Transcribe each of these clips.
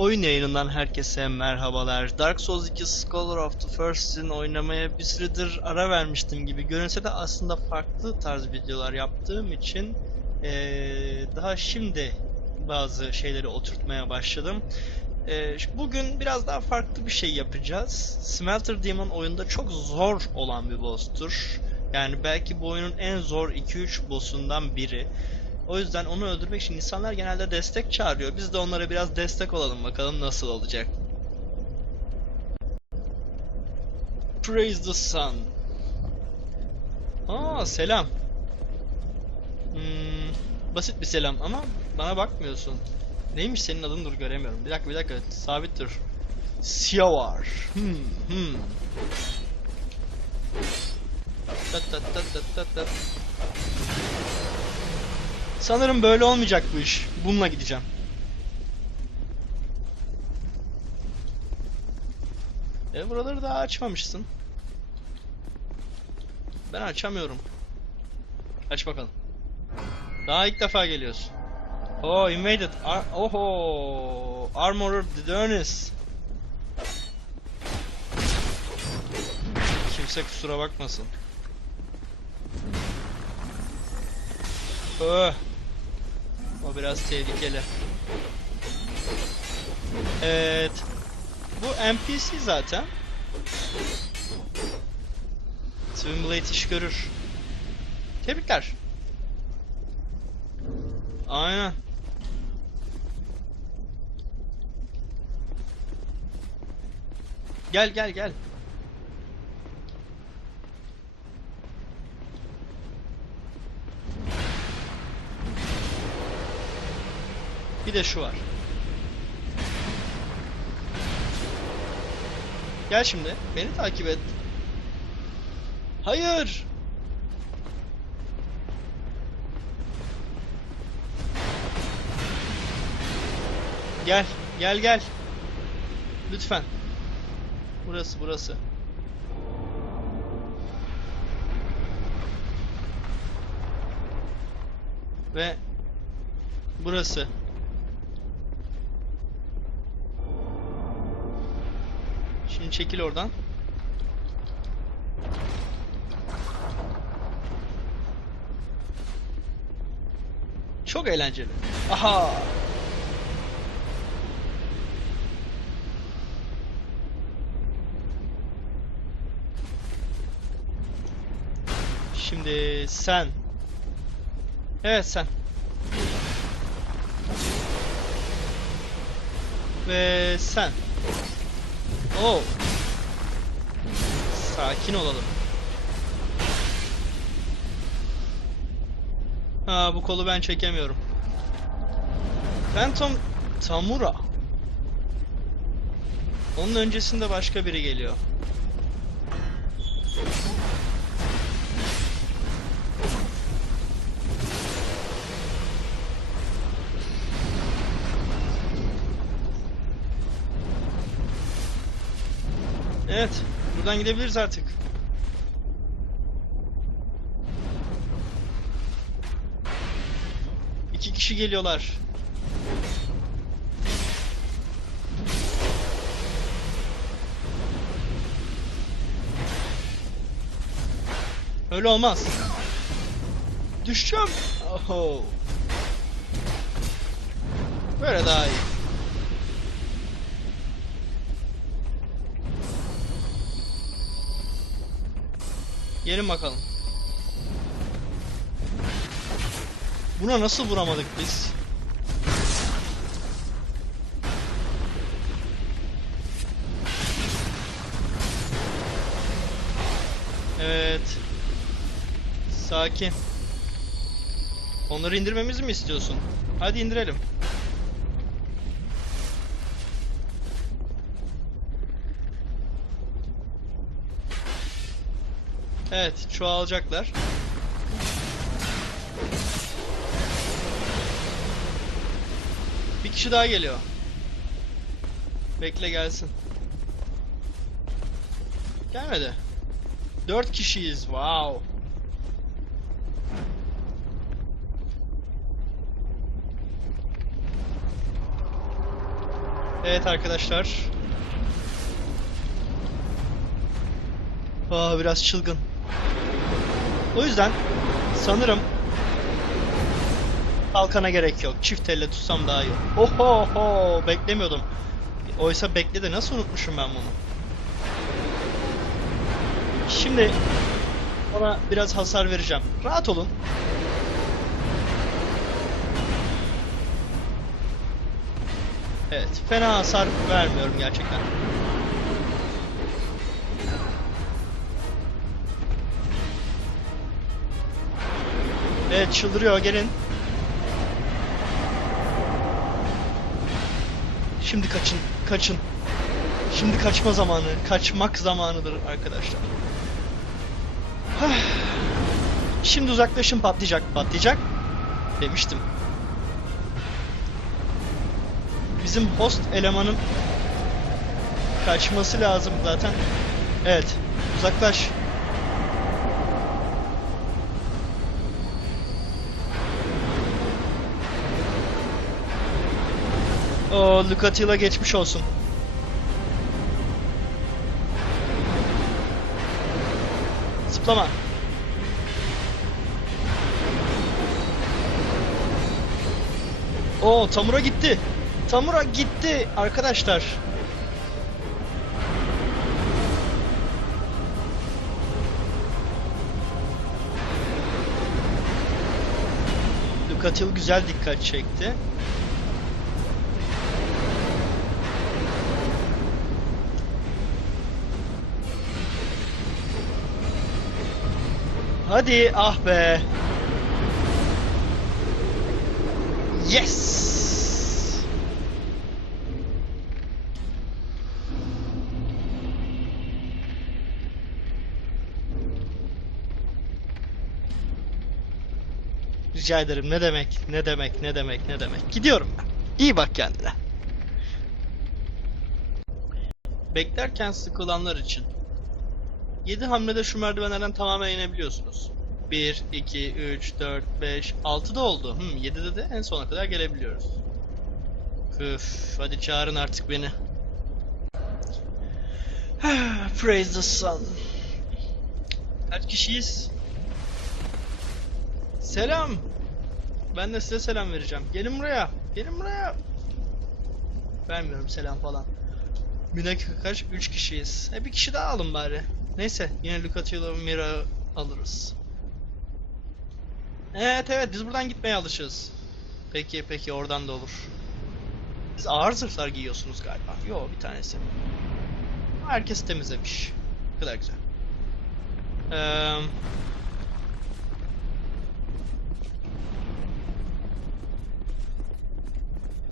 Oyun yayınından herkese merhabalar. Dark Souls 2 Scholar of the First'in oynamaya bir süredir ara vermiştim gibi görünse de aslında farklı tarz videolar yaptığım için eee, daha şimdi bazı şeyleri oturtmaya başladım. Ş- bugün biraz daha farklı bir şey yapacağız. Smelter Demon oyunda çok zor olan bir boss'tur. Yani belki bu oyunun en zor 2-3 boss'undan biri. O yüzden onu öldürmek için insanlar genelde destek çağırıyor. Biz de onlara biraz destek olalım bakalım nasıl olacak. Praise the sun. Aa selam. Hmm, basit bir selam ama bana bakmıyorsun. Neymiş senin adın dur göremiyorum. Bir dakika bir dakika sabit dur. Siyavar. Hmm, hmm. Tat tat tat tat tat tat. Sanırım böyle olmayacak bu iş. Bununla gideceğim. E buraları daha açmamışsın. Ben açamıyorum. Aç bakalım. Daha ilk defa geliyorsun. Oh, invaded. Ar Oho. Armorer Dearness. Kimse kusura bakmasın. Öh. O biraz tehlikeli. Evet. Bu NPC zaten. Twin Blade iş görür. Tebrikler. Aynen. Gel gel gel. Bir de şu var. Gel şimdi. Beni takip et. Hayır. Gel. Gel gel. Lütfen. Burası burası. Ve burası. Şimdi çekil oradan. Çok eğlenceli. Aha. Şimdi sen. Evet sen. Ve sen. Oo. Sakin olalım. Ha bu kolu ben çekemiyorum. Phantom Tamura. Onun öncesinde başka biri geliyor. Evet, buradan gidebiliriz artık. İki kişi geliyorlar. Öyle olmaz. Düşeceğim. Oho. Böyle daha iyi. Gelin bakalım. Buna nasıl vuramadık biz? Evet. Sakin. Onları indirmemizi mi istiyorsun? Hadi indirelim. Evet, çoğalacaklar. Bir kişi daha geliyor. Bekle gelsin. Gelmedi. Dört kişiyiz. Wow. Evet arkadaşlar. Aa biraz çılgın. O yüzden sanırım kalkana gerek yok. Çift elle tutsam daha iyi. Oho ho beklemiyordum. Oysa bekledi. Nasıl unutmuşum ben bunu? Şimdi ona biraz hasar vereceğim. Rahat olun. Evet, fena hasar vermiyorum gerçekten. Evet, çıldırıyor, gelin. Şimdi kaçın, kaçın. Şimdi kaçma zamanı, kaçmak zamanıdır arkadaşlar. Şimdi uzaklaşın patlayacak, patlayacak. Demiştim. Bizim host elemanın kaçması lazım zaten. Evet, uzaklaş. O Lucatilla geçmiş olsun. Zıplama. Oo Tamura gitti. Tamura gitti arkadaşlar. Ducatil güzel dikkat çekti. Hadi ah be. Yes. Rica ederim. Ne demek? Ne demek? Ne demek? Ne demek? Gidiyorum ben. İyi bak kendine. Beklerken sıkılanlar için 7 hamlede şu merdivenlerden tamamen inebiliyorsunuz. 1, 2, 3, 4, 5, 6 da oldu. Hmm, 7'de de en sona kadar gelebiliyoruz. Üf, hadi çağırın artık beni. Praise the sun. Kaç kişiyiz? Selam. Ben de size selam vereceğim. Gelin buraya. Gelin buraya. Vermiyorum selam falan. Bir dakika kaç? 3 kişiyiz. E bir kişi daha alın bari. Neyse yine Lucatilo Mira alırız. Evet evet biz buradan gitmeye alışığız. Peki peki oradan da olur. Siz ağır zırhlar giyiyorsunuz galiba. Yo bir tanesi. Herkes temizlemiş. Ne kadar güzel. Eee...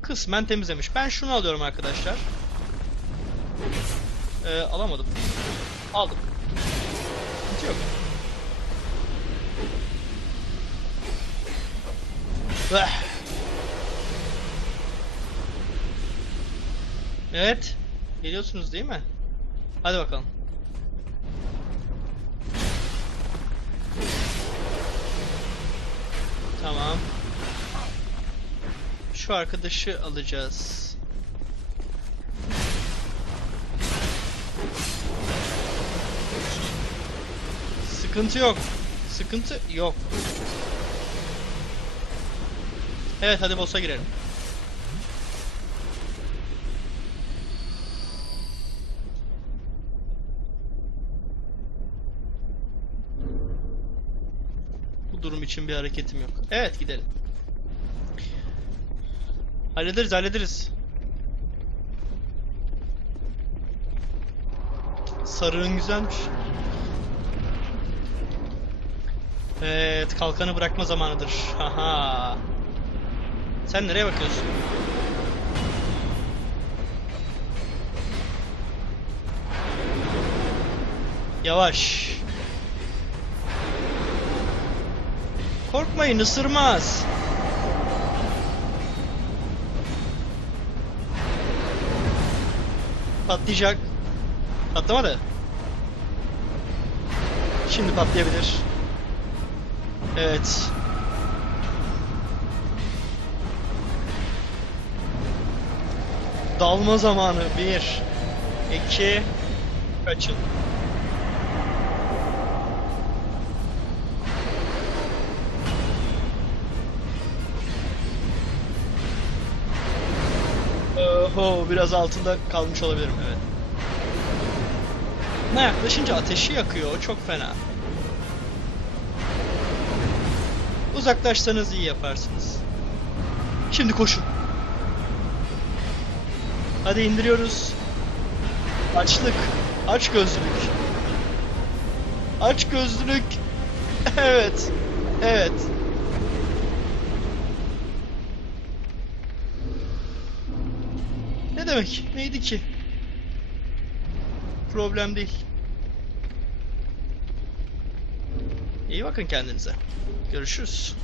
Kısmen temizlemiş. Ben şunu alıyorum arkadaşlar. Ee, alamadım. Aldım. Hiç yok. Evet. Geliyorsunuz değil mi? Hadi bakalım. Tamam. Şu arkadaşı alacağız. Sıkıntı yok. Sıkıntı yok. Evet hadi boss'a girelim. Bu durum için bir hareketim yok. Evet gidelim. Hallederiz hallederiz. Sarığın güzelmiş. Evet, kalkanı bırakma zamanıdır. Haha. Sen nereye bakıyorsun? Yavaş. Korkmayın, ısırmaz. Patlayacak. Patlamadı. Şimdi patlayabilir. Evet. Dalma zamanı. Bir, iki, kaçın. Oho, biraz altında kalmış olabilirim evet. Buna yaklaşınca ateşi yakıyor, çok fena. Uzaklaşsanız iyi yaparsınız. Şimdi koşun. Hadi indiriyoruz. Açlık. Aç gözlülük. Aç gözlülük. Evet. Evet. Ne demek? Neydi ki? Problem değil. İyi bakın kendinize. Görüşürüz.